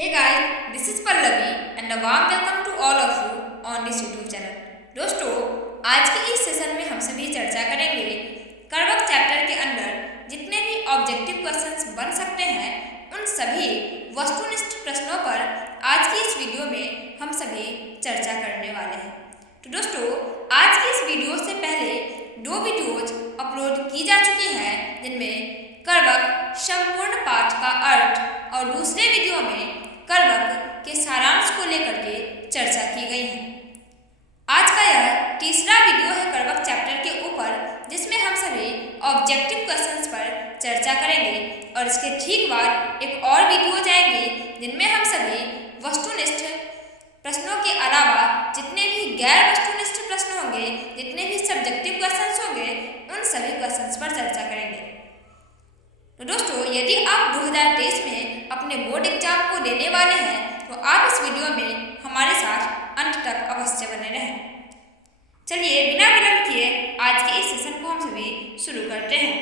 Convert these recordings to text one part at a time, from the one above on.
Hey guys, this is Pallavi and a warm welcome to all of you on this YouTube channel. दोस्तों, आज के इस session में हम सभी चर्चा करेंगे करवक चैप्टर के अंदर जितने भी ऑब्जेक्टिव क्वेश्चंस बन सकते हैं उन सभी वस्तुनिष्ठ प्रश्नों पर आज की इस वीडियो में हम सभी चर्चा करने वाले हैं। तो दोस्तों, आज की इस वीडियो से पहले 2 वीडियोज अपलोड की जा चुकी हैं जिनमें करवक संपूर्ण पाठ का अर्थ और दूसरे वीडियो में करवक के सारांश को लेकर के चर्चा की गई है। आज का यह तीसरा वीडियो है करवक चैप्टर के ऊपर जिसमें हम सभी ऑब्जेक्टिव क्वेश्चंस पर चर्चा करेंगे और इसके ठीक बाद एक और वीडियो जाएंगे जिनमें हम सभी वस्तुनिष्ठ प्रश्नों के अलावा जितने भी गैर वस्तुनिष्ठ प्रश्न होंगे, जितने भी सब्जेक्टिव क्वेश्चंस होंगे, उन सभी क्वेश्चंस पर चर्चा करेंगे। तो दोस्तों, यदि आप 2023 में अपने बोर्ड एग्जाम को देने वाले हैं तो आप इस वीडियो में हमारे साथ अंत तक अवश्य बने रहें। चलिए बिना विलंब किए आज के इस सेशन को हम सभी शुरू करते हैं।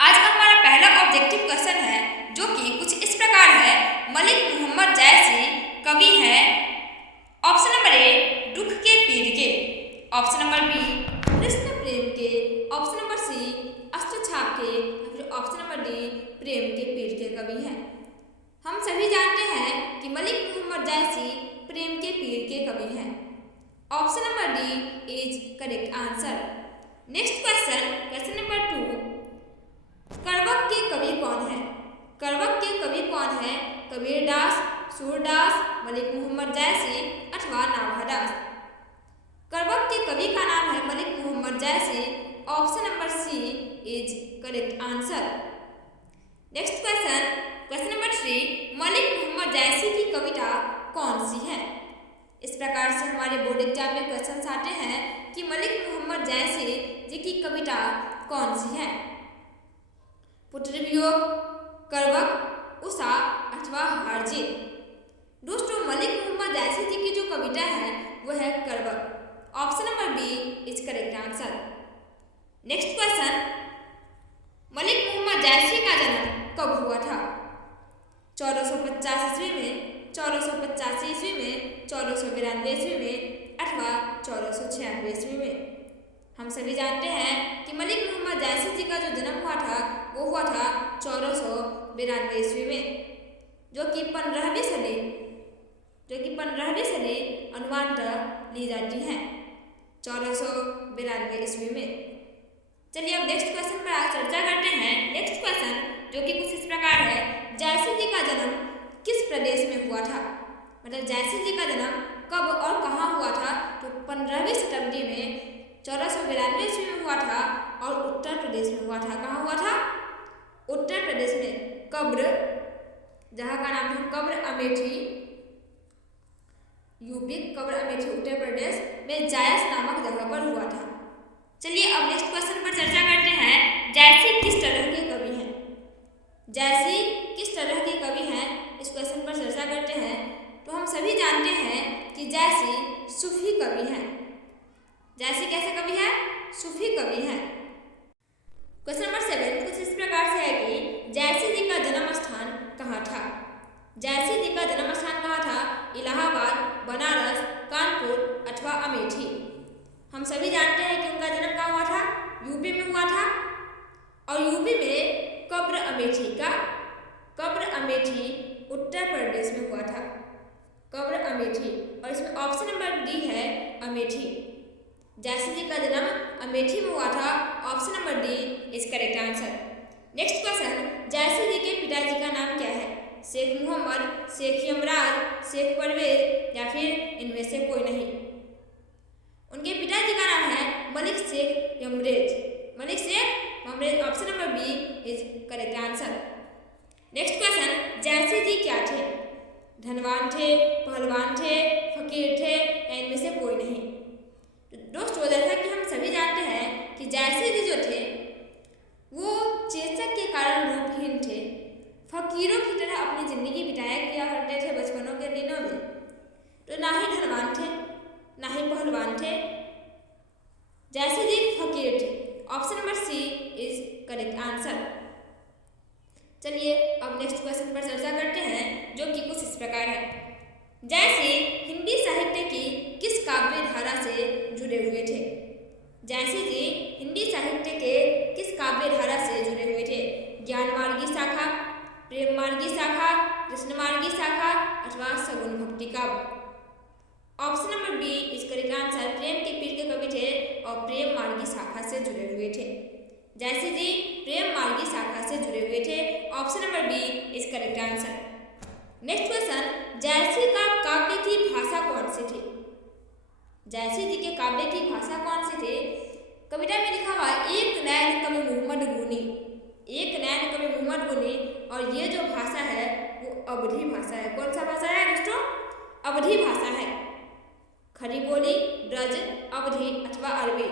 आज का हमारा पहला ऑब्जेक्टिव क्वेश्चन है जो कि कुछ इस प्रकार है। मलिक मोहम्मद जैसी कवि हैं। ऑप्शन नंबर ए दुख के पीर के, ऑप्शन नंबर बी कृष्ण प्रेम के, ऑप्शन नंबर सी अष्टछाप के, फिर ऑप्शन नंबर डी प्रेम के पीर के कवि हैं। हम सभी जानते हैं कि मलिक मोहम्मद जैसी प्रेम के पीर के कवि हैं। Option number D is correct answer. Next question, question number 2, करवक के कवि कौन है? करवक के कवि कौन है? कबीरदास, सूरदास, मलिक मोहम्मद जैसी अथवा नाभादास। करवक के कवि का नाम है Malik Mohammad Jayasi. Option number C is correct answer. Next question, question number 3, Malik Mohammad Jayasi की कविता कौन सी है? इस प्रकार से हमारे बोर्ड एग्जाम में क्वेश्चंस आते हैं कि मलिक मोहम्मद जैसी जी की कविता कौन सी है? पुत्र वियोग, करवक, उषा अथवा हारजीत। दोस्तों, मलिक मोहम्मद जैसी जी की जो कविता है वह है करवक। Option number B is correct answer. Next question, Malik Mohammad Jayasi का जन्म कब हुआ था? 1450 ईस्वी में, 1485 ईस्वी में, 1492 ईस्वी में अथवा 1496 ईस्वी में। हम सभी जानते हैं कि मलिक मोहम्मद जैसी जी का जो जन्म हुआ था वो हुआ था 1492 ईस्वी में, जो कि 15वीं सदी अनुमानतः ली जाती है 1492 ईस्वी में। चलिए अब नेक्स्ट क्वेश्चन पर आज चर्चा करते हैं। नेक्स्ट क्वेश्चन जो कि कुछ इस प्रकार है, जैसी जी का जन्म किस प्रदेश में हुआ था? मतलब जैसी जी का जन्म कब और कहाँ हुआ था? तो 15वीं शताब्दी में 1492 ईस्वी में हुआ था और उत्तर प्रदेश में हुआ था। कहाँ हुआ था? उत्तर प्रदेश में कब्र, जहाँ का नाम है कब्र अमेठी, यूपी, कब्र अमेठी उत्तर प्रदेश में जायस नामक जगह पर हुआ था। चलिए अब नेक्स्ट क्वेश्चन पर चर्चा करते हैं। जैसी किस तरह के कवि हैं? जैसी किस तरह के कवि हैं, इस क्वेश्चन पर चर्चा करते हैं। तो हम सभी जानते हैं कि जैसी सूफी कवि हैं। जैसी कैसे कवि हैं? सूफी कवि हैं। क्वेश्चन नंबर 7 कुछ इस प्रकार से है कि जैसी जी का जन्म स्थान कहाँ था? जैसी जी का जन्म स्थान कहाँ था? इलाहाबाद, बनारस, कानपुर अथवा अमेठी। हम सभी जानते हैं कि उनका जन्म कहाँ हुआ था? यूपी में हुआ था और यूपी में कब्र अमेठी उत्तर प्रदेश में हुआ था। कब्र अमेठी, और इसमें ऑप्शन नंबर डी है अमेठी। जैसी जी का जन्म अमेठी में हुआ था। Option number D is correct answer. Next question, Jayasi जी के पिताजी का नाम क्या है? शेख मोहम्मद, शेख यमराज, शेख परवेज या फिर इनमें से कोई नहीं। उनके पिताजी का नाम है Malik Shaikh Yamrez. Malik Shaikh Yamrez. Option number B is correct answer. Next question, Jayasi ji क्या थे? धनवान थे, पहलवान थे, फकीर थे या इनमें से कोई नहीं। दोस्तों, जैसा कि हम सभी जानते हैं कि जैसी जी जो थे वो चेचक के कारण रूपहीन थे, फकीरों की तरह अपनी जिंदगी बिताया किया करते थे बचपनों के दिनों में। तो ना ही धनवान थे ना ही पहलवान थे, जैसे जी फकीर थे। Option number C is correct answer. चलिए अब नेक्स्ट क्वेश्चन पर चर्चा करते हैं जो कि जैसे हिंदी साहित्य की किस काव्य धारा से जुड़े हुए थे? जैसे जी हिंदी साहित्य के किस काव्य धारा से जुड़े हुए थे? ज्ञान मार्गी शाखा, प्रेम मार्गी शाखा, कृष्ण मार्गी शाखा अथवा सगुन भक्ति काव्य। ऑप्शन नंबर बी इस करेक्ट आंसर प्रेम के पीर के कवि थे और प्रेम मार्गी शाखा से जुड़े हुए थे। जैसे जी प्रेम मार्गी शाखा से जुड़े हुए थे। ऑप्शन नंबर बी इस करेक्ट आंसर। नेक्स्ट क्वेश्चन, जैसी का काव्य की भाषा कौन सी थी? जैसी जी के काव्य की भाषा कौन सी थी? कविता में लिखा हुआ एक नैन कवि मोहम्मद गुनी, एक नैन कवि मोहम्मद गुनी, और ये जो भाषा है वो अवधी भाषा है। कौन सा भाषा है दोस्तों? अवधी भाषा है। खड़ी बोली, ब्रज, अवधी अथवा अरबी।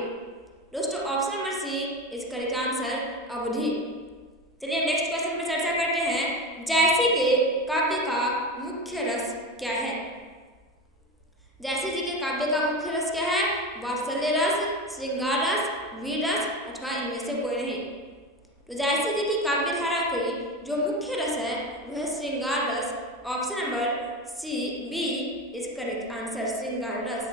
दोस्तों option number C is correct answer Awadhi. चलिए नेक्स्ट क्वेश्चन पर चर्चा करते हैं। जैसी के काव्य का मुख्य रस क्या है? जैसी जी के काव्य का मुख्य रस क्या है? वात्सल्य रस, श्रृंगार रस, वीर रस अथवा इनमें से कोई नहीं। तो जैसी जी की काव्य धारा की जो मुख्य रस है वह है श्रृंगार रस। Option number C B is correct answer श्रृंगार रस।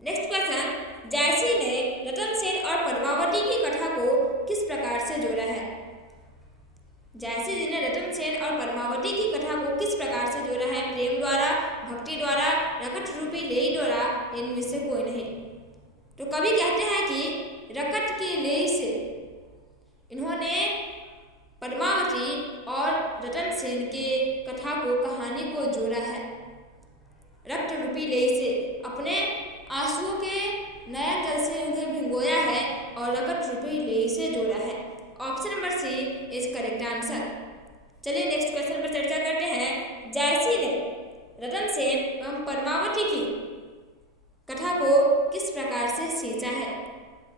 नेक्स्ट क्वेश्चन, जैसी ने रतन सेन और पद्मावती की कथा को किस प्रकार से जोड़ा है? जैसी जी ने रतन सेन और पद्मावती की कथा को किस प्रकार से जोड़ा है? प्रेम द्वारा, भक्ति द्वारा, रकट रूपी लेई द्वारा, इनमें से कोई नहीं। तो कवि कहते हैं कि रकट की लेई से इन्होंने पद्मावती और रतन सेन के कथा को, कहानी को जोड़ा है। रक्त रूपी लेई से अपने आंसुओं के नयन जल से उन्हें भिगोया है और रकट रूपी लेई से जोड़ा है। Option number C is correct answer. चलिए नेक्स्ट क्वेश्चन पर चर्चा करते हैं। जैसी ने रतन सेन एवं पद्मावती की कथा को किस प्रकार से सींचा है?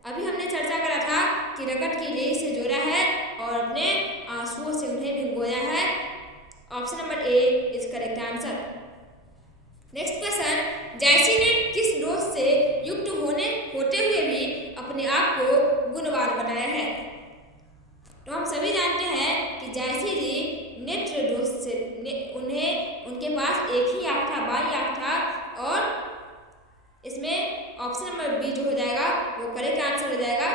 अभी हमने चर्चा करा था कि रकट की लेई से जोड़ा है और अपने आंसुओं से उन्हें भिगोया है। Option number A is correct answer. Next question, जैसी ने किस दोष से युक्त होते हुए भी अपने आप को गुणवान बनाया है? तो हम सभी जानते हैं कि जैसी जी नेत्र दोष से उनके पास एक ही आँख था, बाई आँख था, और इसमें ऑप्शन नंबर बी जो हो जाएगा वो करेक्ट आंसर हो जाएगा।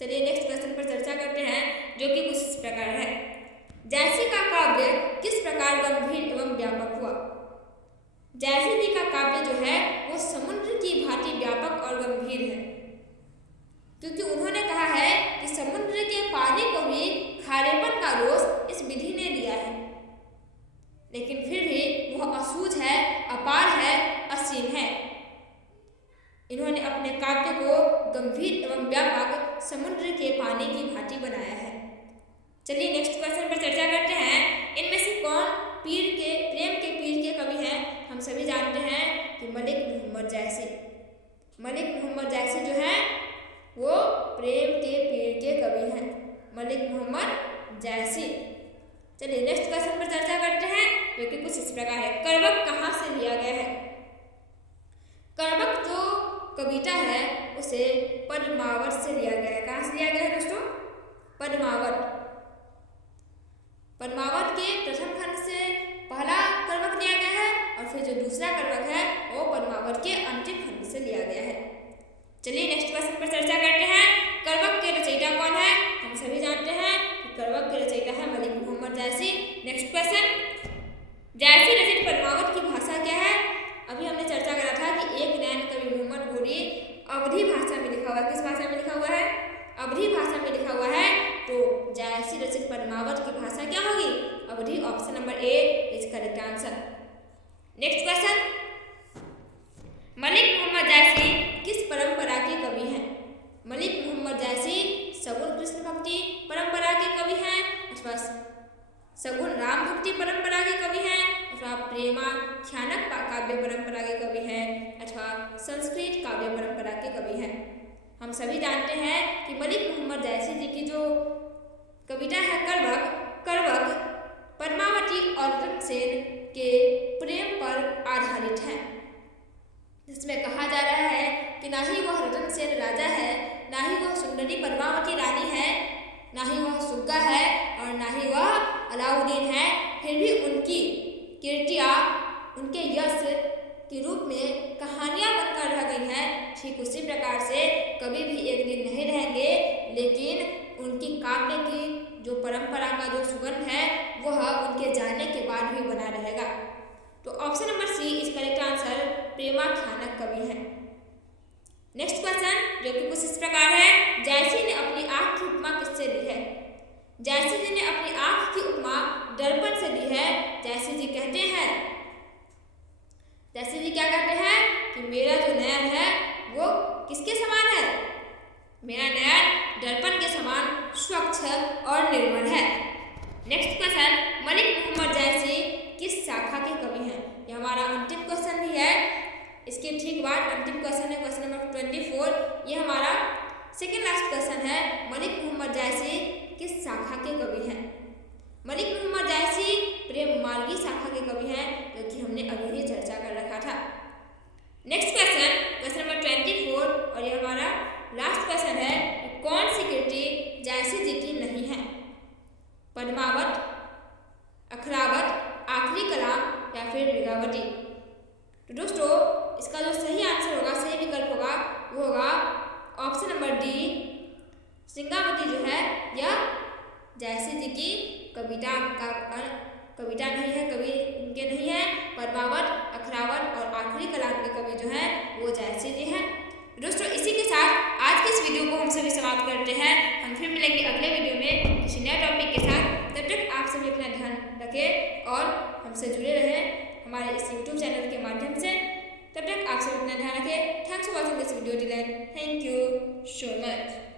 चलिए नेक्स्ट क्वेश्चन पर चर्चा करते हैं जो कि कुछ इस प्रकार है। जैसी का काव्य किस प्रकार गंभीर एवं व्यापक हुआ? जैसी जी का काव्य जो है वो समुद्र की भांति व्यापक और गंभीर है, क्योंकि उन्होंने कहा है कि समुद्र के पानी को भी खारेपन का दोष इस विधि ने दिया है, लेकिन फिर भी वह असूझ है, अपार है, असीम है। इन्होंने अपने काव्य को गंभीर एवं व्यापक समुद्र के पानी की भांति बनाया है। चलिए नेक्स्ट क्वेश्चन पर चर्चा करते हैं। इनमें से कौन प्रेम के पीर के कवि हैं? हम सभी जानते हैं कि मलिक मोहम्मद जैसी। मलिक मोहम्मद जैसी जो है वो प्रेम के पीर के कवि हैं, मलिक मोहम्मद जैसी। चलिए नेक्स्ट क्वेश्चन पर चर्चा करते हैं जो कि कुछ इस प्रकार है। करवक कहाँ से लिया गया है? करवक जो कविता है उसे पद्मावत से लिया गया है। कहाँ से लिया गया है दोस्तों? पद्मावत। पद्मावत के प्रथम खंड से पहला करवक लिया गया है और फिर जो दूसरा करवक है वो पद्मावत के अंतिम खंड से लिया गया है। चलिए नेक्स्ट क्वेश्चन पर चर्चा करते हैं। करवक के रचयिता कौन है? हम सभी जानते हैं कि करवक के रचयिता है मलिक मोहम्मद जैसी। नेक्स्ट क्वेश्चन, जैसी रचित पद्मावत की भाषा क्या है? अभी हमने चर्चा करा था कि एक नैन कवि मोहम्मद गुनी अवधी भाषा में लिखा हुआ है। किस भाषा में लिखा हुआ है? अवधी भाषा में लिखा हुआ है। तो जैसी रचित पद्मावत की भाषा क्या होगी? Awadhi. Option number A is correct answer. Next question, Malik Mohammad Jayasi किस परंपरा के कवि हैं? मलिक मोहम्मद जैसी सगुन कृष्ण भक्ति परंपरा के कवि हैं अथवा सगुन राम भक्ति परंपरा के कवि हैं अथवा प्रेमाख्यानक काव्य परंपरा के कवि हैं अथवा संस्कृत काव्य परंपरा के कवि हैं। हम सभी जानते हैं कि मलिक मोहम्मद जैसी जी की जो कविता है करवक पद्मावती और रतन सेन के प्रेम पर आधारित है, जिसमें कहा जा रहा है कि ना ही वह रतन सेन राजा है, ना ही वह सुंदरी पद्मावती रानी है, ना ही वह सुग्गा है और ना ही वह अलाउद्दीन है, फिर भी उनकी कृतियाँ उनके यश के रूप में कहानियाँ बनकर रह गई हैं, ठीक उसी प्रकार से कभी भी एक दिन नहीं रहेंगे, लेकिन उनकी काव्य की जो परंपरा का जो सुगंध है वह उनके जाने के बाद भी बना रहेगा। तो ऑप्शन नंबर सी इस करेक्ट आंसर प्रेमाख्यानक कवि है। नेक्स्ट क्वेश्चन जो कि कुछ इस प्रकार है, जायसी ने अपनी आँख की उपमा किससे दी है? जायसी जी ने अपनी आँख की उपमा दर्पण से दी है। जायसी जी कहते हैं, जायसी जी क्या कहते हैं कि मेरा जो नयन है वो किसके समान है? मेरा नयन दर्पण के समान स्वच्छ और निर्मल है। नेक्स्ट क्वेश्चन, मलिक मोहम्मद जायसी किस शाखा के कवि हैं? यह हमारा अंतिम क्वेश्चन भी है। इसके ठीक बाद अंतिम क्वेश्चन है क्वेश्चन नंबर 24। ये हमारा सेकेंड लास्ट क्वेश्चन है, मलिक मोहम्मद जायसी किस शाखा के कवि हैं? मलिक मोहम्मद जायसी प्रेम मार्गी शाखा के कवि हैं, जो कि हमने अभी ही चर्चा कर रखा था। नेक्स्ट क्वेश्चन क्वेश्चन नंबर 24 और ये हमारा लास्ट क्वेश्चन है, कौन सी कृति जायसी जी की नहीं है? पद्मावत, अखरावत, आखिरी कलाम या फिर मृगावती? तो दोस्तों इसका जो सही आंसर होगा, सही विकल्प होगा वो होगा ऑप्शन नंबर डी, सिंगावती जो है यह जायसी जी की कविता नहीं है, कवि इनके नहीं है। पद्मावत, अखरावत और आखिरी कलाम के कवि जो है वो जायसी जी हैं। दोस्तों इसी के साथ आज के इस वीडियो को हम सभी समाप्त करते हैं। हम फिर मिलेंगे अगले वीडियो में किसी नए टॉपिक के साथ। तब तक आप सभी अपना ध्यान रखें और हमसे जुड़े रहें हमारे इस यूट्यूब चैनल के माध्यम से। तब तक आप सभी अपना ध्यान रखें। Thanks for watching this video till and thank you so much.